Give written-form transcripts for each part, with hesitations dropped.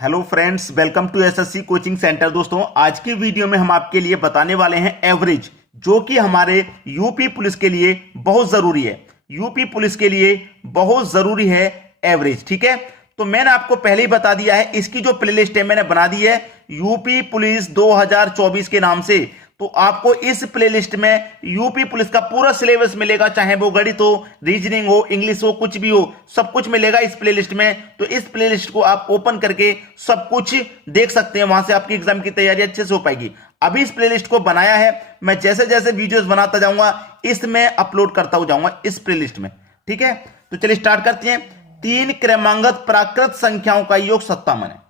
Hello friends, welcome to SSC coaching centre. दोस्तों, आज की वीडियो में हम आपके लिए बताने वाले हैं एवरेज, जो कि हमारे यूपी पुलिस के लिए बहुत जरूरी है। यूपी पुलिस के लिए बहुत जरूरी है एवरेज। ठीक है, तो मैंने आपको पहले ही बता दिया है, इसकी जो प्लेलिस्ट है मैंने बना दी है यूपी पुलिस 2024 के नाम से। तो आपको इस प्लेलिस्ट में यूपी पुलिस का पूरा सिलेबस मिलेगा, चाहे वो गणित हो, रीजनिंग हो, इंग्लिश हो, कुछ भी हो, सब कुछ मिलेगा इस प्लेलिस्ट में। तो इस प्लेलिस्ट को आप ओपन करके सब कुछ देख सकते हैं, वहां से आपकी एग्जाम की तैयारी अच्छे से हो पाएगी। अभी इस प्लेलिस्ट को बनाया है, मैं जैसे जैसे वीडियोस बनाता जाऊंगा इसमें अपलोड करता जाऊंगा इस प्लेलिस्ट में। ठीक है, तो चलिए स्टार्ट करते हैं। 3 क्रमांगत प्राकृत संख्याओं का योग 57 है।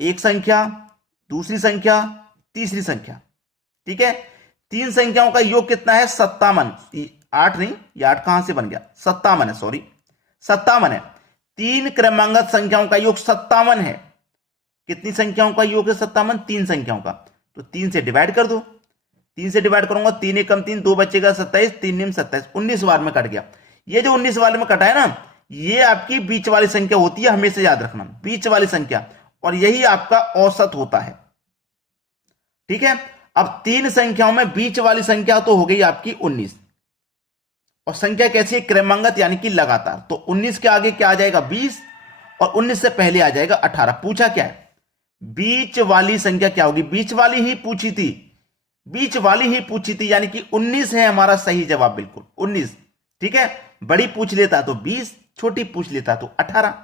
एक संख्या, दूसरी संख्या, तीसरी संख्या। ठीक है, 3 संख्याओं का योग कितना है? 57। 8 नहीं, ये 8 कहां से बन गया? 57 है, सॉरी 57 है। 3 क्रमांगत संख्याओं का योग 57 है। कितनी संख्याओं का योग है 57? 3 संख्याओं का। तो 3 से डिवाइड कर दो। 3 से डिवाइड करूंगा, 3 एकम 3, 2 बचेगा 27, 3 निम 27, 19 बार में कट गया। ये जो 19 वाले में कटा है ना, ये आपकी बीच वाली संख्या होती है, हमेशा याद रखना, बीच वाली संख्या, और यही आपका औसत होता है। ठीक है, अब 3 संख्याओं में बीच वाली संख्या तो हो गई आपकी 19, और संख्या कैसी है? क्रमांगत, यानी कि लगातार। तो 19 के आगे क्या आ जाएगा? 20, और 19 से पहले आ जाएगा 18। पूछा क्या है? बीच वाली संख्या क्या होगी? बीच वाली ही पूछी थी, बीच वाली ही पूछी थी, यानी कि 19 है हमारा सही जवाब, बिल्कुल 19। ठीक है, बड़ी पूछ लेता तो 20, छोटी पूछ लेता तो 18।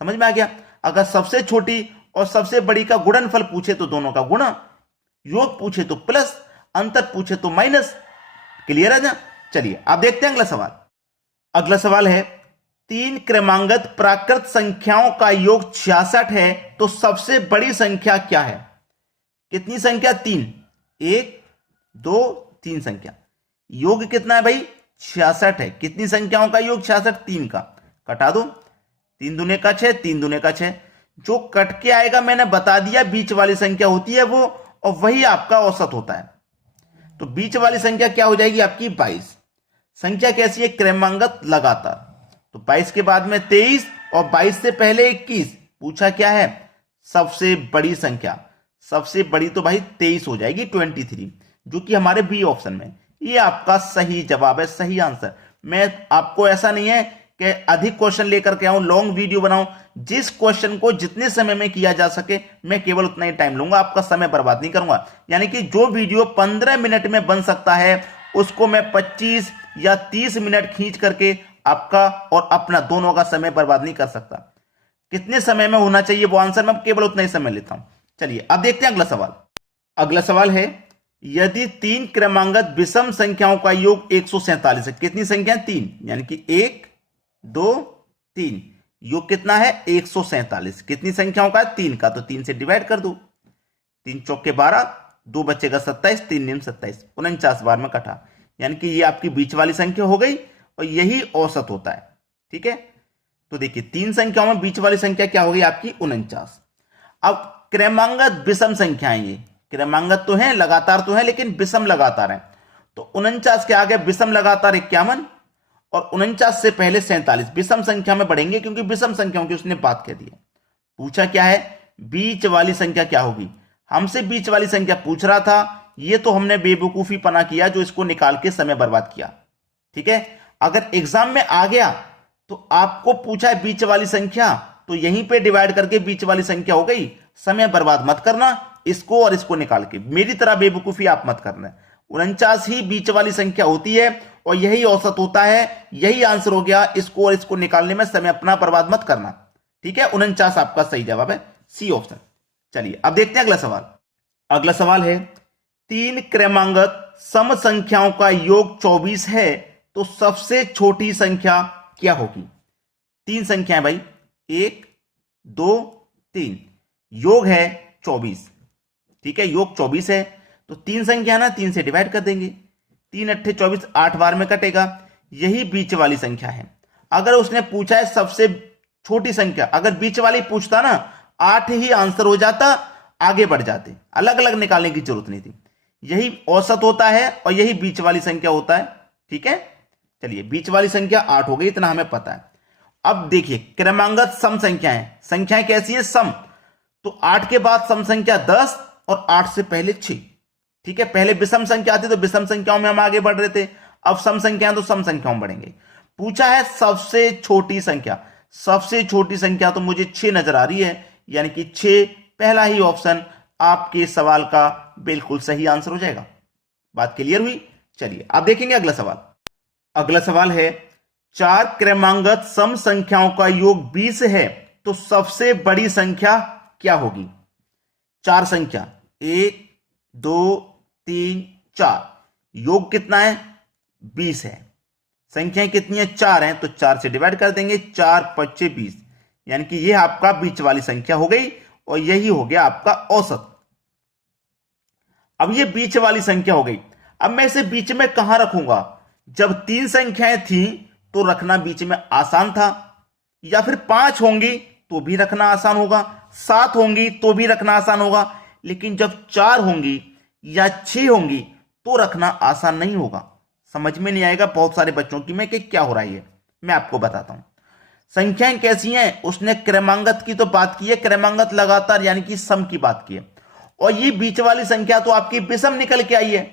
समझ में आ गया? अगर सबसे छोटी और सबसे बड़ी का गुणनफल पूछे तो दोनों का गुणा, योग पूछे तो प्लस, अंतर पूछे तो माइनस। क्लियर है ना? चलिए आप देखते हैं अगला सवाल। अगला सवाल है, 3 क्रमांगत प्राकृत संख्याओं का योग 66 है, तो सबसे बड़ी संख्या क्या है? कितनी संख्या? 3। 1 2 3 संख्या। योग कितना है भाई? 66 है। कितनी संख्याओं का योग? 66। 3 का कटा दो, 3 दूने का 6, 3 दूने का 6। जो कट के आएगा मैंने बता दिया, बीच वाली संख्या होती है वो, और वही आपका औसत होता है। तो बीच वाली संख्या क्या हो जाएगी आपकी? 22। संख्या कैसी है? क्रमांगत, लगातार। तो 22 के बाद में 23, और 22 से पहले 21। पूछा क्या है? सबसे बड़ी संख्या। सबसे बड़ी तो भाई 23 हो जाएगी, 23, जो कि हमारे बी ऑप्शन में। ये आपका सही जवाब है, सही आंसर। मैं आपको ऐसा नहीं है कि अधिक क्वेश्चन लेकर के आऊं, लॉन्ग वीडियो बनाऊं। जिस क्वेश्चन को जितने समय में किया जा सके मैं केवल उतना ही टाइम लूंगा, आपका समय बर्बाद नहीं करूंगा। यानी कि जो वीडियो 15 मिनट में बन सकता है, उसको मैं 25 या 30 मिनट खींच करके आपका और अपना दोनों का समय बर्बाद नहीं कर सकता। कितने समय में होना चाहिए वो आंसर, मैं केवल उतना ही समय लेता हूं। चलिए अब देखते हैं अगला सवाल। अगला सवाल है, यदि 3 क्रमांगत विषम संख्याओं का योग 147 है। कितनी संख्या? 3, यानी कि 1 2 3, योग कितना है? 147। कितनी संख्याओं का? 3 का। तो 3 से डिवाइड कर दो, 3 चौके 12, 2 बचेगा 27, 3 निम 27, 49 बार में कटा। यानी कि ये आपकी बीच वाली संख्या हो गई, और यही औसत होता है। ठीक है, तो देखिए 3 संख्याओं में बीच वाली संख्या क्या हो गई आपकी? 49। अब क्रमांगत विषम संख्याएं, ये क्रमांगत तो है, लगातार तो है, लेकिन विषम लगातार है। तो 49 के आगे विषम लगातार 51, और 49 से पहले 47 विषम संख्या में बढ़ेंगे, क्योंकि विषम संख्याओं की उसने बात कह दी है। पूछा क्या है? बीच वाली संख्या क्या होगी? हमसे बीच वाली संख्या पूछ रहा था, ये तो हमने बेवकूफी पना किया जो इसको निकाल के समय बर्बाद किया। ठीक है, अगर एग्जाम में आ गया तो आपको पूछा है बीच वाली संख्या, तो यहीं पे डिवाइड करके बीच वाली संख्या हो गई। समय बर्बाद मत करना, इसको और इसको निकाल के। मेरी तरह बेवकूफी आप मत करना। 49 ही बीच वाली संख्या होती है, और यही औसत होता है, यही आंसर हो गया। इसको और इसको निकालने में समय अपना बर्बाद मत करना। ठीक है, 49 आपका सही जवाब है, सी ऑप्शन। चलिए अब देखते हैं अगला सवाल। अगला सवाल है, 3 क्रमांगत सम संख्याओं का योग 24 है, तो सबसे छोटी संख्या क्या होगी? 3 संख्याएं भाई, 1 2 3, योग है 24। ठीक है, योग 24 है, तो 3 संख्या ना, 3 से डिवाइड कर देंगे, 3 अट्ठे 24, 8 बार में कटेगा। यही बीच वाली संख्या है। अगर उसने पूछा है सबसे छोटी संख्या, अगर बीच वाली पूछता ना, 8 ही आंसर हो जाता, आगे बढ़ जाते, अलग अलग निकालने की जरूरत नहीं थी। यही औसत होता है, और यही बीच वाली संख्या होता है। ठीक है, चलिए बीच वाली संख्या 8 हो गई, इतना हमें पता है। अब देखिए क्रमांगत सम संख्याएं कैसी है, सम। तो 8 के बाद सम संख्या 10 और 8 से पहले 6। ठीक है, पहले विषम संख्या आती तो विषम संख्याओं में हम आगे बढ़ रहे थे, अब सम संख्या तो सम संख्याओं में बढ़ेंगे। पूछा है सबसे छोटी संख्या, सबसे छोटी संख्या तो मुझे 6 नजर आ रही है, यानी कि 6 पहला ही ऑप्शन आपके सवाल का बिल्कुल सही आंसर हो जाएगा। बात क्लियर हुई? चलिए अब देखेंगे अगला सवाल। अगला सवाल है 4 क्रमांगत सम संख्याओं का योग 20 है तो सबसे बड़ी संख्या क्या होगी? 4 संख्या 1 2 3 4, योग कितना है? 20 है। संख्याएं कितनी है? 4 हैं, तो 4 से डिवाइड कर देंगे, 4 5 20, यानी कि यह आपका बीच वाली संख्या हो गई और यही हो गया आपका औसत। अब ये बीच वाली संख्या हो गई। अब मैं इसे बीच में कहां रखूंगा? जब 3 संख्याएं थी तो रखना बीच में आसान था, या फिर 5 होंगी तो भी रखना आसान होगा, 7 होंगी तो भी रखना आसान होगा, लेकिन जब 4 होंगी या 6 होंगी तो रखना आसान नहीं होगा। समझ में नहीं आएगा बहुत सारे बच्चों की में कि क्या हो रहा है। मैं आपको बताता हूं संख्याएं कैसी हैं। उसने क्रमांगत की तो बात की है, क्रमांगत लगातार यानी कि सम की बात की है, और ये बीच वाली संख्या तो आपकी विषम निकल के आई है।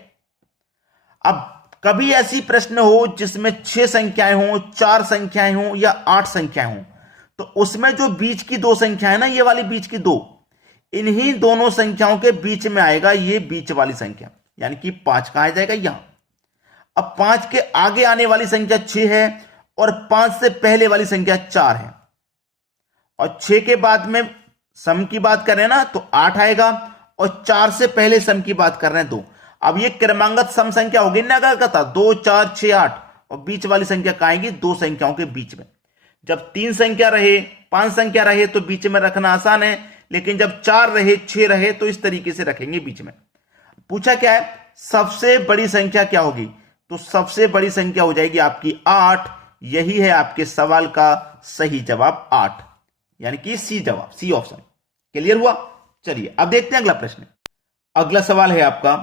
अब कभी ऐसी प्रश्न हो जिसमें 6 संख्याएं हो, 4 संख्याएं हो या 8 संख्याएं हो, तो उसमें जो बीच की 2 संख्याएं ना, ये वाली बीच की 2, इन्हीं दोनों संख्याओं के बीच में आएगा ये बीच वाली संख्या, यानी कि 5 कहां आ जाएगा? यहां। अब 5 के आगे आने वाली संख्या 6 है और 5 से पहले वाली संख्या 4 है, और 6 के बाद में सम की बात कर रहे हैं ना तो 8 आएगा, और 4 से पहले सम की बात कर रहे हैं 2। अब ये क्रमांगत सम संख्या होगी ना, अगर कहता 2 4 6 8, और बीच वाली संख्या कहां आएगी? 2 संख्याओं के बीच में। जब 3 संख्या रहे, 5 संख्या रहे तो बीच में रखना आसान है, लेकिन जब 4 रहे, 6 रहे तो इस तरीके से रखेंगे बीच में। पूछा क्या है? सबसे बड़ी संख्या क्या होगी? तो सबसे बड़ी संख्या हो जाएगी आपकी 8। यही है आपके सवाल का सही जवाब 8, यानी कि सी जवाब, सी ऑप्शन। क्लियर हुआ? चलिए अब देखते हैं अगला प्रश्न। अगला सवाल है आपका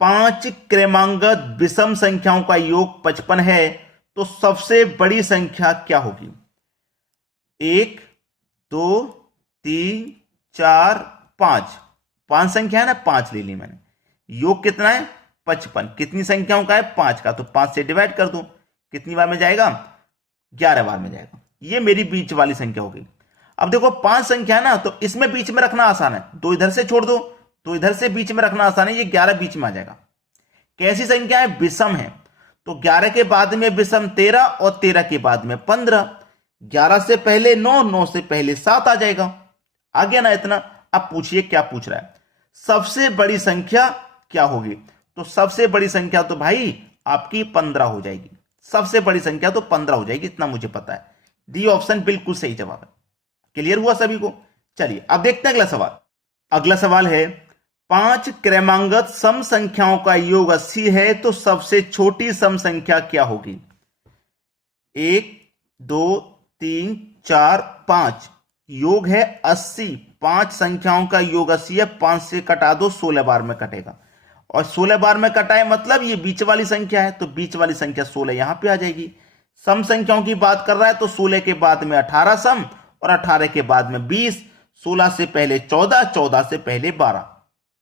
5 क्रमांगत विषम संख्याओं का योग 55 है तो सबसे बड़ी संख्या क्या होगी? 1 2 3 4 5, 5 संख्या है ना, 5 ले ली मैंने। योग कितना है? 55। कितनी संख्याओं का है? 5 का, तो 5 से डिवाइड कर दूं, कितनी बार में जाएगा? 11 बार में जाएगा। ये मेरी बीच वाली संख्या हो गई। अब देखो 5 संख्या है ना, तो इसमें बीच में रखना आसान है, 2 इधर से छोड़ दो, तो इधर से बीच में रखना आसान है, ये 11 बीच में आ जाएगा। कैसी संख्या है? विषम है, तो 11 के बाद में विषम 13 और 13 के बाद में 15, 11 से पहले 9, 9 से पहले 7 आ जाएगा। आ गया ना इतना? अब पूछिए क्या पूछ रहा है? सबसे बड़ी संख्या क्या होगी? तो सबसे बड़ी संख्या तो भाई आपकी 15 हो जाएगी। सबसे बड़ी संख्या तो 15 हो जाएगी, इतना मुझे पता है। डी ऑप्शन बिल्कुल सही जवाब है। क्लियर हुआ सभी को? चलिए अब देखते हैं अगला सवाल। अगला सवाल है 5 क्रमांगत सम संख्याओं का योग 80 है तो सबसे छोटी सम संख्या क्या होगी? 1 2 3 4 5, योग है 80। 5 संख्याओं का योग 80 है, 5 से कटा दो, 16 बार में कटेगा, और 16 बार में कटाए मतलब ये बीच वाली संख्या है, तो बीच वाली संख्या 16 यहां पे आ जाएगी। सम संख्याओं की बात कर रहा है तो 16 के बाद में 18 सम, और 18 के बाद में 20, 16 से पहले 14, 14 से पहले 12।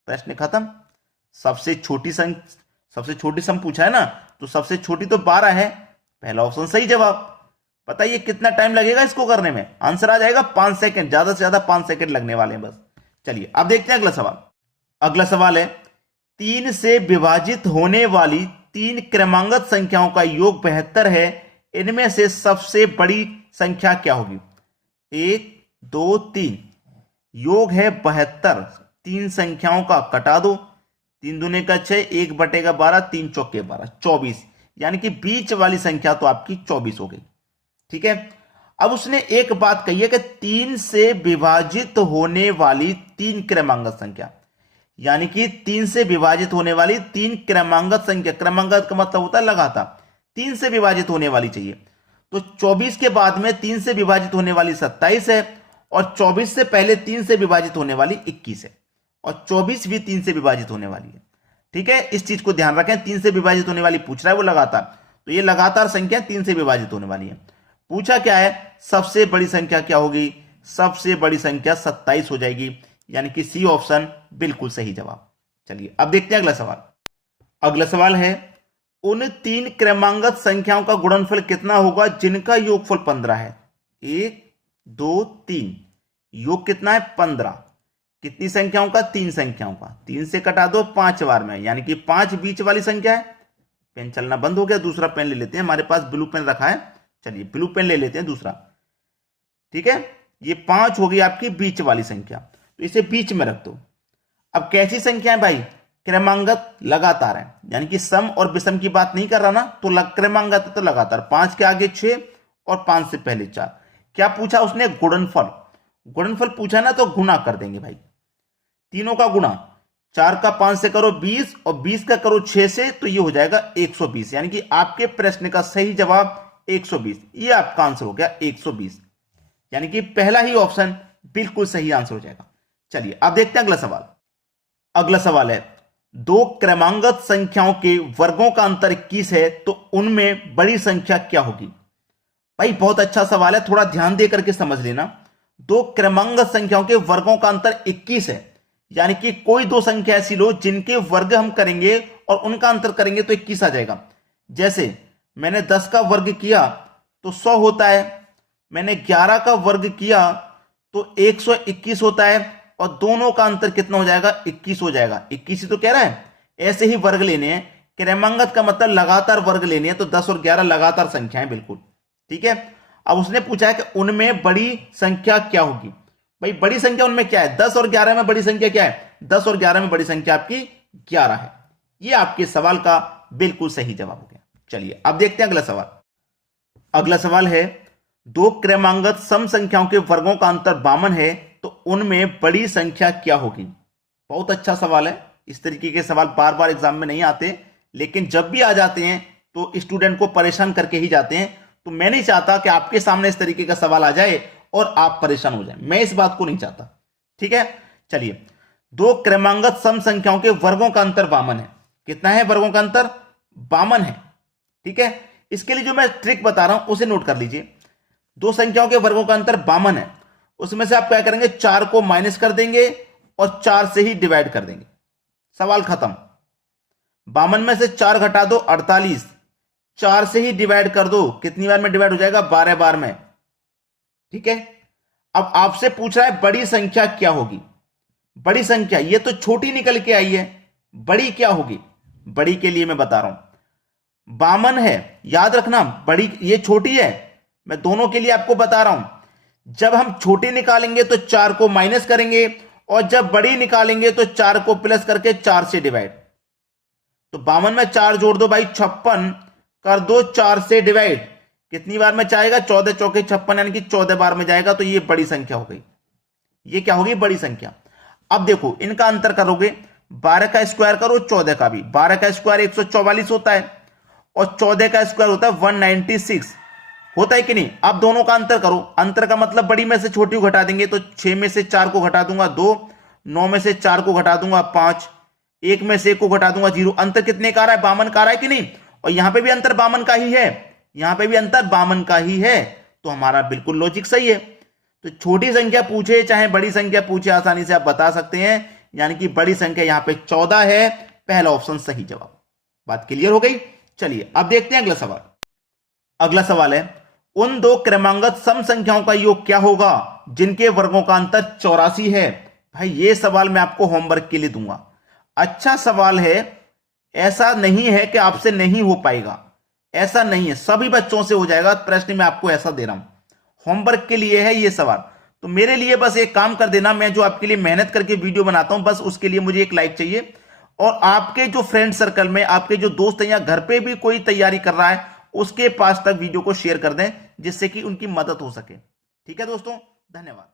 प्रश्न खत्म। सबसे छोटी सम पूछा है ना, तो सबसे छोटी तो 12 है, पहला ऑप्शन सही जवाब। बताइए कितना टाइम लगेगा इसको करने में? आंसर आ जाएगा 5 सेकंड, ज्यादा से ज्यादा 5 सेकंड लगने वाले हैं बस। चलिए अब देखते हैं अगला सवाल। अगला सवाल है 3 से विभाजित होने वाली 3 क्रमांगत संख्याओं का योग 72 है, इनमें से सबसे बड़ी संख्या क्या होगी? 1 2 3, योग है 72। 3 संख्याओं का कटा दो, 3 दूने का 6, 1 बटेगा 12, 3 चौके 12, 24, यानी कि बीच वाली संख्या तो आपकी 24 हो गई। ठीक है, अब उसने एक बात कही है कि 3 से विभाजित होने वाली 3 क्रमांगत संख्या, यानी कि 3 से विभाजित होने वाली 3 क्रमांगत संख्या, क्रमांगत का मतलब होता है लगातार, 3 से विभाजित होने वाली चाहिए। तो 24 के बाद में 3 से विभाजित होने वाली 27 है, और 24 से पहले 3 से विभाजित होने वाली 21 है, और 24 भी 3 से विभाजित होने वाली है। ठीक है, इस चीज को ध्यान रखें, 3 से विभाजित होने वाली पूछ रहा है वो लगातार, तो ये लगातार संख्या 3 से विभाजित होने वाली है। पूछा क्या है, सबसे बड़ी संख्या क्या होगी, सबसे बड़ी संख्या 27 हो जाएगी, यानी कि सी ऑप्शन बिल्कुल सही जवाब। चलिए अब देखते हैं अगला सवाल। अगला सवाल है, उन 3 क्रमांगत संख्याओं का गुणनफल कितना होगा जिनका योगफल 15 है। 1 2 3, योग कितना है 15। कितनी संख्याओं का, 3 संख्याओं का। 3 से कटा दो 5 बार में, यानी कि 5 बीच वाली संख्या है। पेन चलना बंद हो गया, दूसरा पेन ले लेते हैं, हमारे पास ब्लू पेन रखा है। चलिए ब्लू पेन ले लेते हैं दूसरा, ठीक है। ये 5 हो गई आपकी बीच वाली संख्या, तो इसे बीच में रख दो। अब कैसी संख्या है भाई, क्रमांगत लगातार है, यानी कि सम और विषम की बात नहीं कर रहा ना, तो क्रमांगत है तो लगातार। 5 के आगे 6 और 5 से पहले 4। क्या पूछा उसने, गुणनफल। गुणनफल पूछा ना तो गुणा कर देंगे भाई, तीनों का गुणा। 4 का 5 से करो 20 और 20 का करो 6 से, तो ये हो जाएगा 120, यानी कि आपके प्रश्न का सही जवाब 120। ये आपका आंसर हो गया 120, यानी कि पहला ही ऑप्शन बिल्कुल सही आंसर हो जाएगा। चलिए अब देखते हैं अगला सवाल। अगला सवाल है, 2 क्रमांगत संख्याओं के वर्गों का अंतर 21 है, तो उनमें बड़ी संख्या क्या होगी। भाई बहुत अच्छा सवाल है, थोड़ा ध्यान दे करके समझ लेना। 2 क्रमांगत संख्याओं के वर्गों का अंतर 21 है, यानी कि कोई 2 संख्या ऐसी लो जिनके वर्ग हम करेंगे और उनका अंतर करेंगे तो 21 आ जाएगा। जैसे मैंने 10 का वर्ग किया तो 100 होता है, मैंने 11 का वर्ग किया तो 121 होता है, और दोनों का अंतर कितना हो जाएगा, 21 हो जाएगा। 21 ही तो कह रहा है। ऐसे ही वर्ग लेने हैं, क्रमांगत का मतलब लगातार वर्ग लेने हैं, तो 10 और 11 लगातार संख्याएं, बिल्कुल ठीक है। अब उसने पूछा है कि उनमें बड़ी संख्या क्या होगी। भाई बड़ी संख्या उनमें क्या है, 10 और 11 में बड़ी संख्या क्या है, 10 और 11 में बड़ी संख्या आपकी 11 है। यह आपके सवाल का बिल्कुल सही जवाब हो गया। चलिए अब देखते हैं अगला सवाल। अगला सवाल है, 2 क्रमांगत सम संख्याओं के वर्गों का अंतर 52 है, तो उनमें बड़ी संख्या क्या होगी। बहुत अच्छा सवाल है। इस तरीके के सवाल बार बार एग्जाम में नहीं आते, लेकिन जब भी आ जाते हैं तो स्टूडेंट को परेशान करके ही जाते हैं। तो मैं नहीं चाहता कि आपके सामने इस तरीके का सवाल आ जाए और आप परेशान हो जाएं, मैं इस बात को नहीं चाहता, ठीक है। चलिए 2 क्रमांगत सम संख्याओं के वर्गों का अंतर 52 है। कितना है वर्गों का अंतर, 52 है, ठीक है। इसके लिए जो मैं ट्रिक बता रहा हूं उसे नोट कर लीजिए। 2 संख्याओं के वर्गों का अंतर 52 है, उसमें से आप क्या करेंगे, 4 को माइनस कर देंगे और 4 से ही डिवाइड कर देंगे, सवाल खत्म। 52 में से 4 घटा दो 48, 4 से ही डिवाइड कर दो, कितनी बार में डिवाइड हो जाएगा, 12 बार में, ठीक है। अब आपसे पूछ रहा है बड़ी संख्या क्या होगी। बड़ी संख्या ये तो छोटी निकल के आई है, बड़ी क्या होगी। बड़ी के लिए मैं बता रहा हूं, 52 है, याद रखना, बड़ी ये छोटी है, मैं दोनों के लिए आपको बता रहा हूं। जब हम छोटी निकालेंगे तो 4 को माइनस करेंगे, और जब बड़ी निकालेंगे तो 4 को प्लस करके 4 से डिवाइड। तो 52 में 4 जोड़ दो भाई 56, कर दो 4 से डिवाइड, कितनी बार में जाएगा, 14 चौके 56, यानी कि 14 बार में जाएगा, तो ये बड़ी संख्या हो गई। ये क्या होगी, बड़ी संख्या। अब देखो इनका अंतर करोगे, 12 का स्क्वायर करो 14 का भी, 12 का स्क्वायर 144 होता है और 14 का स्क्वायर होता है 196, होता है कि नहीं। अब दोनों का अंतर करो, अंतर का मतलब बड़ी में से छोटी को घटा देंगे, तो 6 में से 4 को घटा दूंगा 2, 9 में से 4 को घटा दूंगा 5, 1 में से 1 को घटा दूंगा 0। अंतर कितने का आ रहा है, 52 का आ रहा है कि नहीं। और यहां पे भी अंतर 52 का ही है, यहां पे भी अंतर 52 का ही है, तो हमारा बिल्कुल लॉजिक सही है। तो छोटी संख्या पूछे चाहे बड़ी संख्या पूछे, आसानी से आप बता सकते हैं, यानी कि बड़ी संख्या यहां पे 14 है, पहला ऑप्शन सही जवाब। बात क्लियर हो गई। चलिए अब देखते हैं अगला सवाल। अगला सवाल है, उन 2 क्रमांगत सम संख्याओं का योग क्या होगा जिनके वर्गों का अंतर 84 है। भाई ये सवाल मैं आपको होमवर्क के लिए दूंगा, अच्छा सवाल है, ऐसा नहीं है कि आपसे नहीं हो पाएगा, ऐसा नहीं है, सभी बच्चों से हो जाएगा। प्रश्न मैं आपको ऐसा दे रहा हूं, होमवर्क के लिए है ये सवाल। तो मेरे लिए बस एक काम कर देना, मैं जो आपके लिए मेहनत करके वीडियो बनाता हूं, बस उसके लिए मुझे एक लाइक चाहिए, और आपके जो फ्रेंड सर्कल में आपके जो दोस्त हैं या घर पे भी कोई तैयारी कर रहा है, उसके पास तक वीडियो को शेयर कर दें, जिससे कि उनकी मदद हो सके। ठीक है दोस्तों, धन्यवाद।